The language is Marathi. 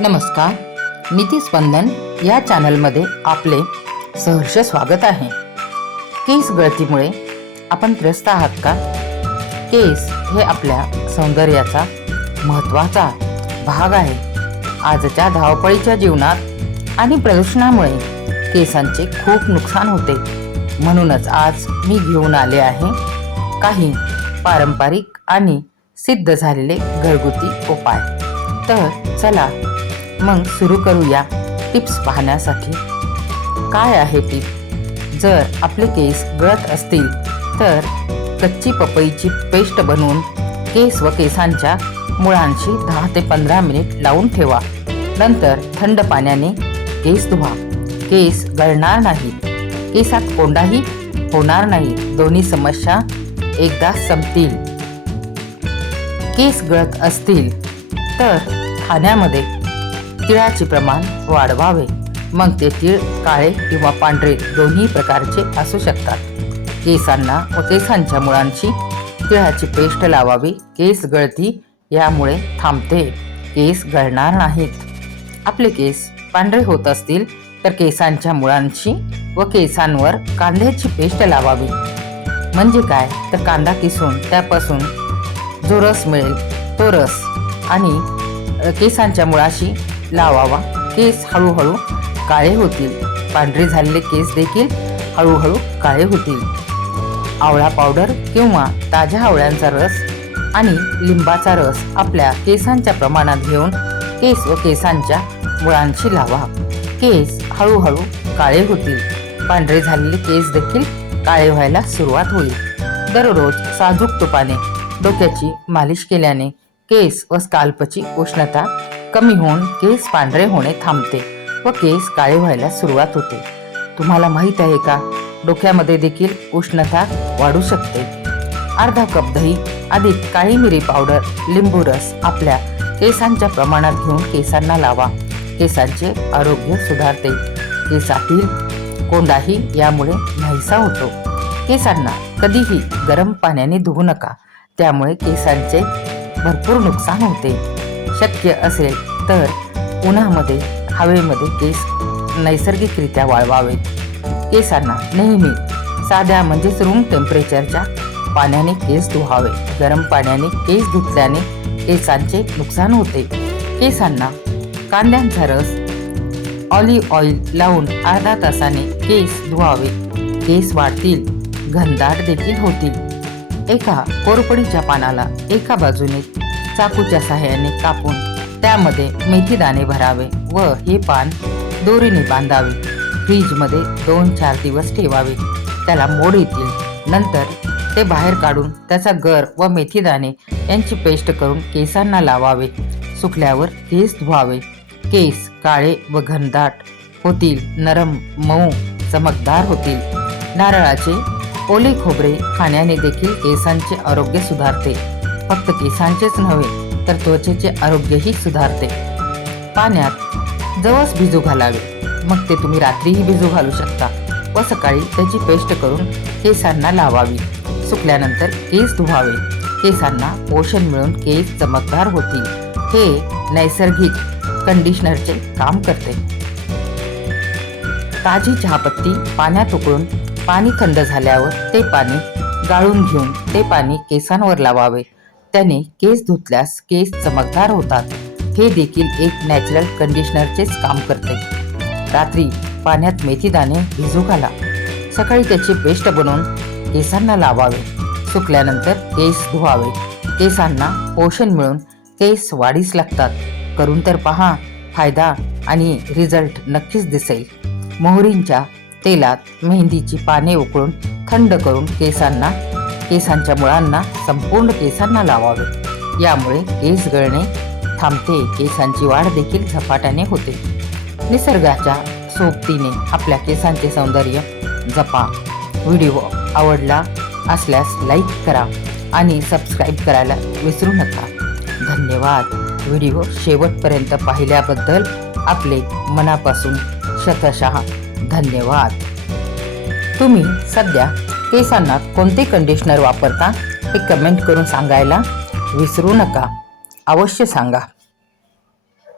नमस्कार नीतिस्पंदन या चॅनलमध्ये आपले सहर्ष स्वागत आहे. केस गळतीमुळे आपण त्रस्त आहात का? केस हे आपल्या सौंदर्याचा महत्त्वाचा भाग आहे. आजच्या धावपळीच्या जीवनात आणि प्रदूषणामुळे केसांचे खूप नुकसान होते. म्हणूनच आज मी घेऊन आले आहे काही पारंपरिक आणि सिद्ध झालेले घरगुती उपाय. तर चला मग सुरू करूया टिप्स पाहण्यासाठी. काय आहे टिप? जर आपले केस गळत असतील तर कच्ची पपईची पेस्ट बनवून केस व केसांच्या मुळांशी दहा ते पंधरा मिनिट लावून ठेवा. नंतर थंड पाण्याने केस धुवा. केस गळणार नाही केसात कोंडाही होणार नाही. दोन्ही समस्या एकदा संपतील. केस गळत असतील तर खाण्यामध्ये तिळाचे प्रमाण वाढवावे. मग ते तीळ काळे किंवा पांढरे दोन्ही प्रकारचे असू शकतात. केसांना व केसांच्या मुळांची तिळाची पेस्ट लावावी. केस गळती यामुळे थांबते. केस गळणार नाहीत. आपले केस पांढरे होत असतील तर केसांच्या मुळांची व केसांवर कांद्याची पेस्ट लावावी. म्हणजे काय? तर कांदा किसून त्यापासून जो रस मिळेल तो रस आणि केसांच्या मुळाशी लावावा केस हळूहळू काळे होतील. पांढरे झालेले केस देखील हळूहळू काळे होतील. आवळा पावडर किंवा ताज्या आवळ्यांचा रस आणि लिंबाचा रस आपल्या केसांच्या प्रमाणात घेऊन केस व केसांच्या मुळांशी लावा. केस हळूहळू काळे होतील. पांढरे झालेले केस देखील काळे व्हायला सुरुवात होईल. दररोज साजूक तुपाने डोक्याची मालिश केल्याने केस व स्काल्पची उष्णता कमी होऊन केस पांढरे होणे थांबते व केस काळे व्हायला सुरुवात होते. तुम्हाला माहीत आहे का? डोक्यामध्ये देखील उष्णता वाढू शकते. अर्धा कप दही अधिक काळी मिरी पावडर लिंबू रस आपल्या केसांच्या प्रमाणात घेऊन केसांना लावा. केसांचे आरोग्य सुधारते. केसातील कोंडाही यामुळे नाहीसा होतो. केसांना कधीही गरम पाण्याने धुवू नका. त्यामुळे केसांचे भरपूर नुकसान होते. शक्य असेल तर उन्हामध्ये हवेमध्ये केस नैसर्गिकरित्या वाळवावेत केसांना नेहमी साध्या म्हणजेच रूम टेम्परेचरच्या पाण्याने केस धुवावे. गरम पाण्याने केस धुतल्याने केसांचे नुकसान होते. केसांना कांद्यांचा रस ऑलिव्ह ऑइल लावून अर्धा तासाने केस धुवावे. केस वाढतील घनदाट देखील होतील. एका कोरपडीच्या पानाला एका बाजूने चाकूच्या सहाय्याने कापून त्यामध्ये मेथी दाणे भरावे व हे पान दोरीने बांधावे. फ्रीजमध्ये दोन चार दिवस ठेवावे. त्याला मोड येतील. नंतर ते बाहेर काढून त्याचा गर व मेथी दाणे यांची पेस्ट करून केसांना लावावे. सुकल्यावर केस धुवावे. केस काळे व घनदाट होतील. नरम मऊ चमकदार होतील. नारळाचे ओले खोबरे खाण्याने देखील केसांचे आरोग्य सुधारते. फक्त केसांचेच नव्हे तर त्वचेचे आरोग्यही सुधारते. पाण्यात जवळच भिजू घालावे. मग ते तुम्ही रात्रीही भिजू घालू शकता व सकाळी त्याची पेस्ट करून केसांना लावावी. सुकल्यानंतर केस धुवावे. केसांना पोषण मिळून केस चमकदार होतील. हे नैसर्गिक कंडिशनरचे काम करते. ताजी चहापत्ती पाण्यात उकळून पाणी थंड झाल्यावर ते पाणी गाळून घेऊन ते पाणी केसांवर लावावे. त्याने केस धुतल्यास केस चमकदार होतात. हे देखील एक नॅचरल कंडिशनरचेच काम करते. रात्री पाण्यात मेथी दाणे भिजू घाला. सकाळी त्याची पेस्ट बनवून केसांना लावावे. सुकल्यानंतर केस धुवावे. केसांना पोषण मिळून केस वाढीस लागतात. करून तर पहा फायदा आणि रिझल्ट नक्कीच दिसेल. मोहरींच्या तेलात मेहंदीची पाने उकळून थंड करून केसांना केसांच्या मुळांना संपूर्ण केसांना लावावे. यामुळे केस गळणे थांबते केसांची वाढ देखील झपाट्याने होते. निसर्गाच्या सोबतीने आपल्या केसांचे सौंदर्य जपा. व्हिडिओ आवडला असल्यास लाईक करा आणि सबस्क्राईब करायला विसरू नका. धन्यवाद. व्हिडिओ शेवटपर्यंत पाहिल्याबद्दल आपले मनापासून शतशः धन्यवाद. तुम्ही सध्या केसांना कोणते कंडिशनर वापरता हे कमेंट करून सांगायला विसरू नका. अवश्य सांगा.